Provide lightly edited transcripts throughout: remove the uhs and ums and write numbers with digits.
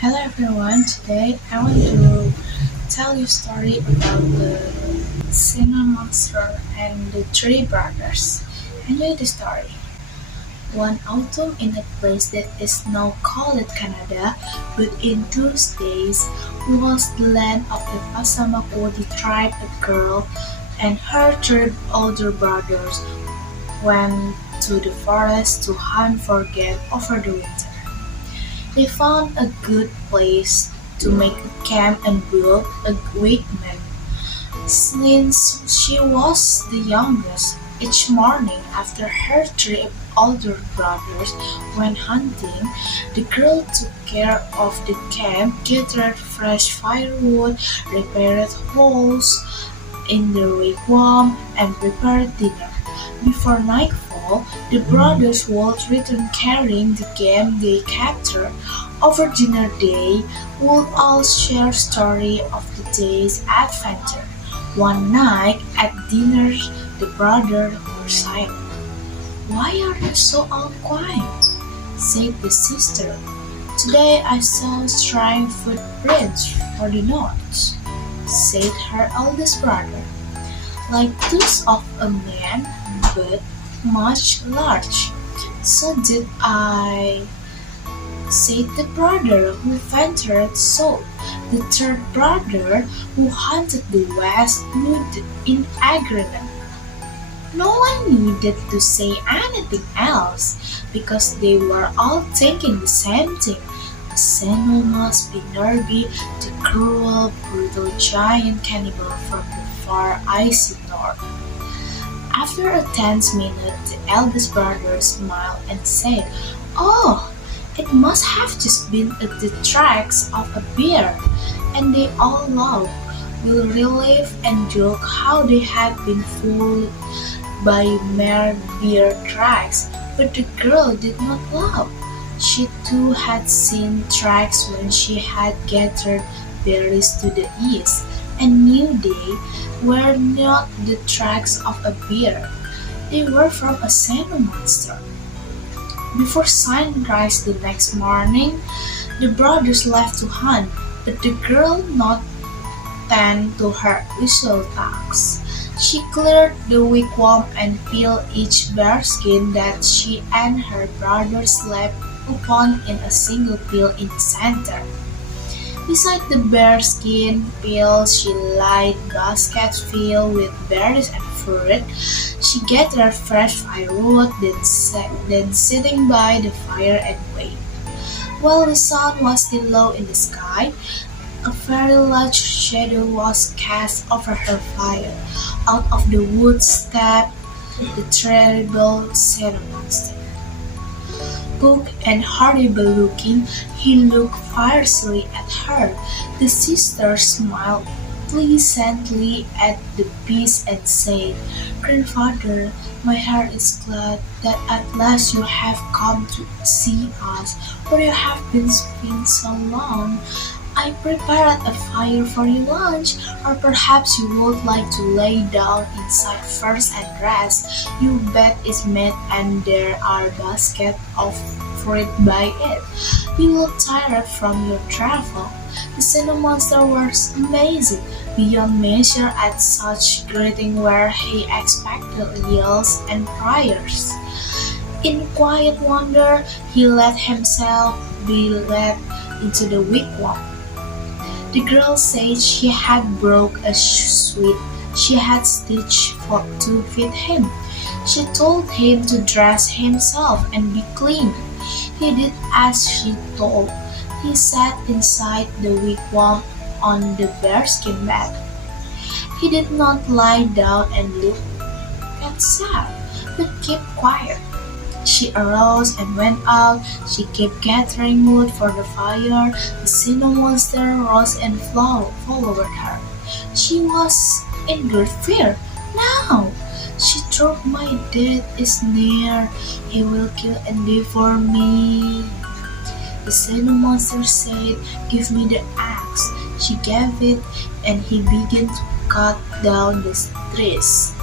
Hello everyone, today I want to tell you a story about the CHENOO monster and the three brothers. Enjoy the story. One autumn in a place that is now called Canada, within 2 days, was the land of the Passamaquoddy tribe. A girl and her three older brothers went to the forest to hunt for game over the winter. They found a good place to make a camp and build a wigwam. Since she was the youngest, each morning after her three older brothers went hunting, the girl took care of the camp, gathered fresh firewood, repaired holes in the wigwam, and prepared dinner. Before nightfall, the brothers would return carrying the game they captured. Over dinner they would all share story of the day's adventure. One night at dinner, the brothers were silent. "Why are you so all quiet?" said the sister. "Today I saw strange footprints for the north," said her eldest brother, "like those of a man, but much large." "So did I," said the brother who ventured south. The third brother, who hunted the west, nodded in agreement. No one needed to say anything else, because they were all thinking the same thing. The CHENOO must be Nerby, the cruel, brutal giant cannibal from the far icy north. After a tense minute, the eldest brother smiled and said, "Oh, it must have just been the tracks of a bear." And they all laughed, with relief, and joked how they had been fooled by mere bear tracks. But the girl did not laugh. She too had seen tracks when she had gathered berries to the east, and knew they were not the tracks of a bear. They were from a CHENOO monster. Before sunrise the next morning, the brothers left to hunt, but the girl not tend to her usual tasks. She cleared the wigwam and peeled each bearskin that she and her brothers slept upon in a single pile in the center. Beside the bearskin pile she laid baskets filled with berries and fruit. She gathered fresh firewood, then sitting by the fire and waited. While the sun was still low in the sky, a very large shadow was cast over her fire. Out of the woods stepped the terrible CHENOO monster. Cook and horrible-looking, he looked fiercely at her. The sister smiled pleasantly at the beast and said, "Grandfather, my heart is glad that at last you have come to see us, for you have been so long. I prepared a fire for your lunch, or perhaps you would like to lay down inside first and rest. Your bed is made and there are baskets of fruit by it. You look tired from your travel." The CHENOO monster was amazed beyond measure at such greeting, where he expected yells and prayers. In quiet wonder, he let himself be led into the wigwam. The girl said she had broke a sweat she had stitched to fit him. She told him to dress himself and be clean. He did as she told. He sat inside the wigwam on the bearskin bed. He did not lie down and look at sad, but kept quiet. She arose and went out. She kept gathering wood for the fire. The CHENOO monster rose and followed her. She was in great fear. "Now," she thought, "my death is near. He will kill and devour me." The CHENOO monster said, "Give me the axe." She gave it, and he began to cut down the trees.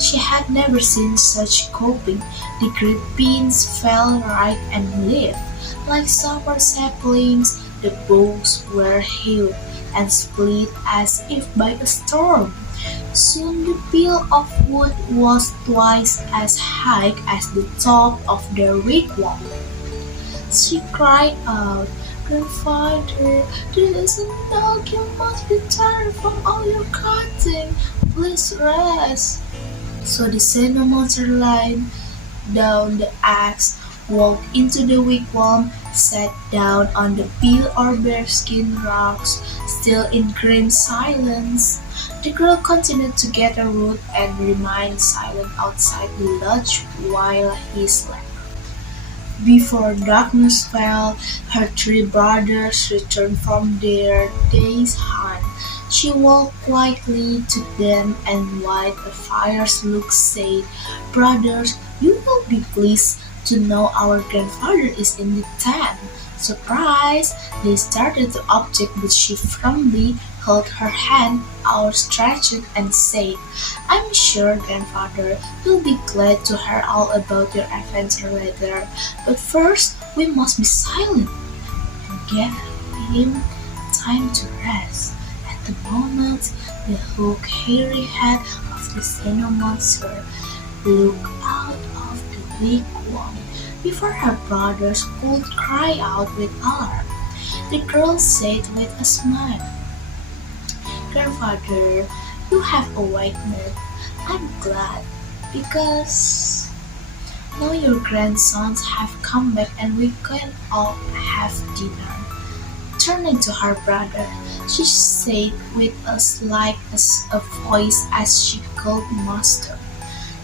She had never seen such coping. The great pines fell right and left, like summer saplings. The boughs were hewn and split as if by a storm. Soon the pile of wood was twice as high as the top of their wigwam. She cried out, "Grandfather, this is milk. You must be tired from all your cutting. Please rest." So the Sino monster laid down the axe, walked into the wigwam, sat down on the pile or bearskin rugs, still in grim silence. The girl continued to gather wood and remained silent outside the lodge while he slept. Before darkness fell, her three brothers returned from their day's hunt. She walked quietly to them and with a fierce look said, "Brothers, you will be pleased to know our grandfather is in the tent." Surprised, they started to object, but she firmly held her hand outstretched and said, "I'm sure grandfather will be glad to hear all about your adventure later, but first we must be silent and give him time to rest." At the moment, the hook hairy head of the Sino monster looked out of the wigwam before her brothers could cry out with alarm. The girl said with a smile, "Grandfather, you have awakened. I'm glad, because now your grandsons have come back and we can all have dinner." Turning to her brother, she said with as light as a voice as she could muster,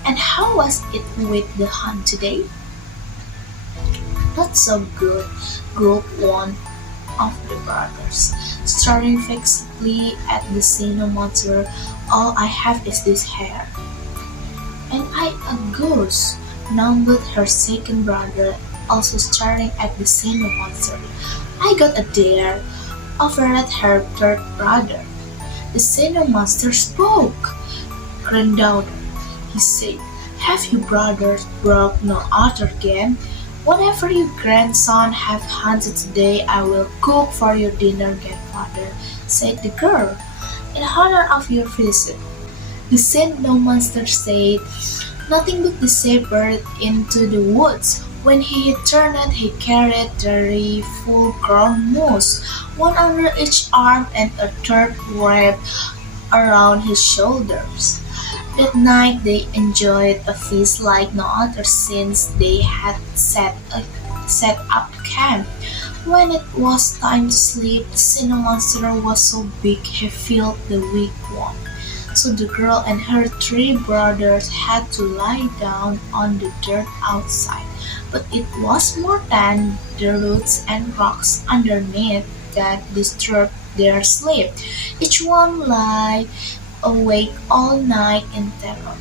"And how was it with the hunt today?" "Not so good," gulped one of the brothers, staring fixedly at the Sino monster. "All I have is this hair." "And I a goose," mumbled her second brother, also staring at the Sino monster. "I got a deer," offered her third brother. The Sino monster spoke. "Granddaughter," he said, "have you brothers brought no other game? Whatever your grandson have hunted today, I will cook for your dinner, grandfather," said the girl, "in honor of your visit." The Sino monster said, "Nothing but the shepherd into the woods. When he returned, he carried 3 full-grown moose, one under each arm and a third wrapped around his shoulders." That night they enjoyed a feast like no other since they had set up camp. When it was time to sleep, the Sino monster was so big he filled the wigwam. So the girl and her 3 brothers had to lie down on the dirt outside. But it was more than the roots and rocks underneath that disturbed their sleep. Each one lay awake all night in terror.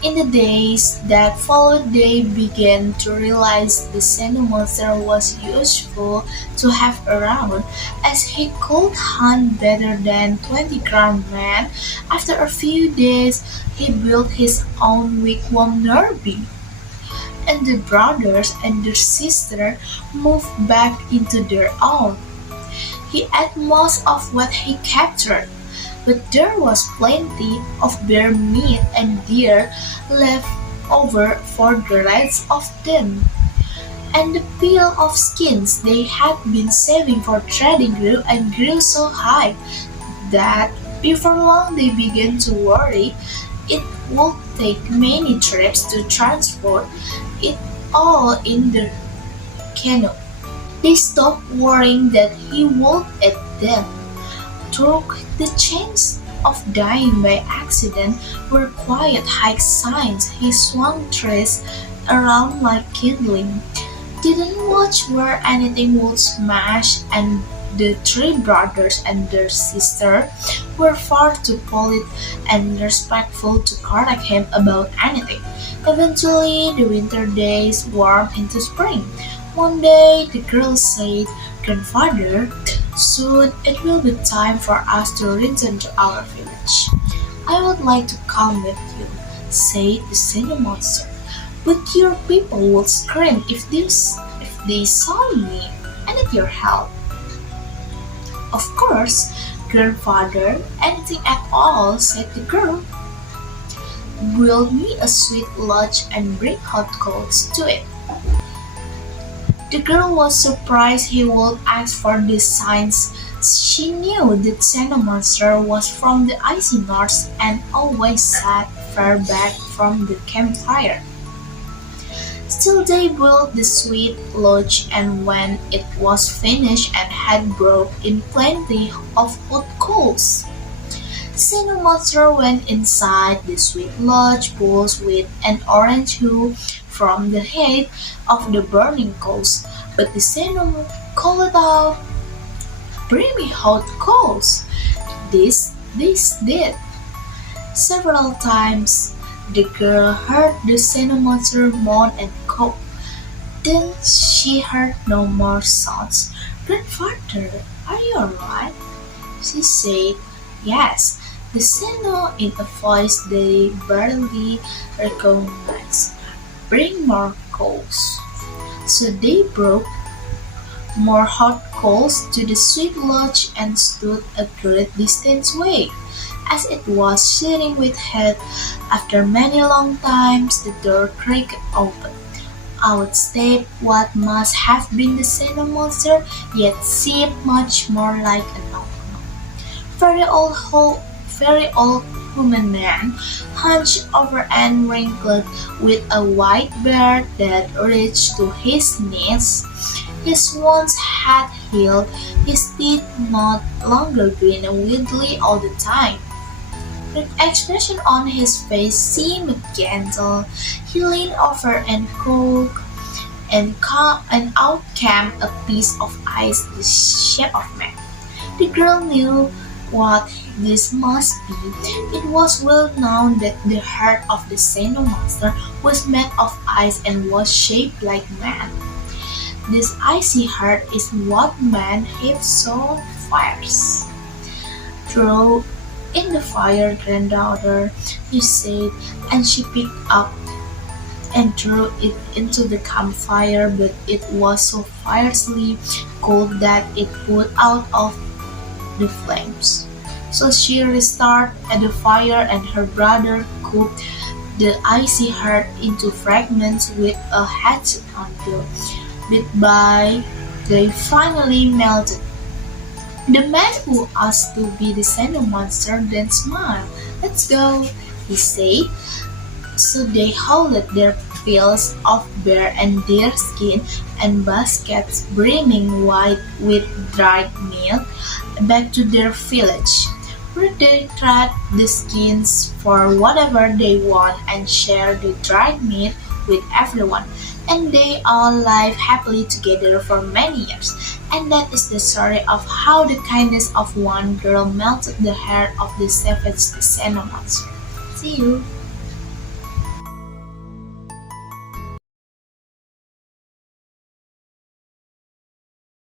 In the days that followed, they began to realize the Sino monster was useful to have around, as he could hunt better than 20 grown men. After a few days, he built his own wigwam nearby, and the brothers and their sister moved back into their own. He ate most of what he captured, but there was plenty of bear meat and deer left over for the rest of them. And the pile of skins they had been saving for trading grew so high that before long they began to worry it would take many trips to transport it all in the canoe. They stopped worrying that he would eat them. Took the chance of dying by accident were quiet hike signs. He swung trees around like kindling, didn't watch where anything would smash, and the 3 brothers and their sister were far too polite and respectful to correct him about anything. Eventually, the winter days warmed into spring. One day, the girl said, "Grandfather, soon it will be time for us to return to our village. I would like to come with you," said the Sino monster. "But your people would scream if they saw me. I need your help." Of course, grandfather, anything at all, said the girl. Build me a sweet lodge and bring hot coals to it. The girl was surprised he would ask for these signs. She knew that Santa Monster was from the icy north and always sat far back from the campfire. Still they built the sweet lodge, and when it was finished and had brought in plenty of hot coals, Santa Monster went inside the sweet lodge pulls with an orange hue from the heat of the burning coals, but the Santa called out, "Bring me hot coals!" This did. Several times the girl heard the Santa Monster moan and cough. Then she heard no more sounds. "Grandfather, are you alright?" She said, "Yes." The Santa in a voice they barely recognized. "Bring more coals." So they brought more hot coals to the sweet lodge and stood a great distance away. As it was shivering with heat, after many long times the door creaked open. Out stepped what must have been the Santa Monster, yet seemed much more like an old man. Very old, very old human man, hunched over and wrinkled, with a white beard that reached to his knees. His wounds had healed, his teeth no longer grinned wildly all the time. The expression on his face seemed gentle. He leaned over and cooked, and out came a piece of ice the shape of man. The girl knew what this must be. It was well known that the heart of the Santa Monster was made of ice and was shaped like man. This icy heart is what man have so fires. Throw in the fire, granddaughter, he said, and she picked up and threw it into the campfire, but it was so fiercely cold that it put out of the flames. So she restarted the fire, and her brother cooked the icy heart into fragments with a hatchet until, bit by, they finally melted. The man who asked to be the Santa Monster then smiled. "Let's go," he said. So they hauled their fields of bear and deer skin and baskets brimming wide with dried meat back to their village, where they traded the skins for whatever they want and shared the dried meat with everyone. And they all lived happily together for many years. And that is the story of how the kindness of one girl melted the heart of the savage Xenomorph. See you!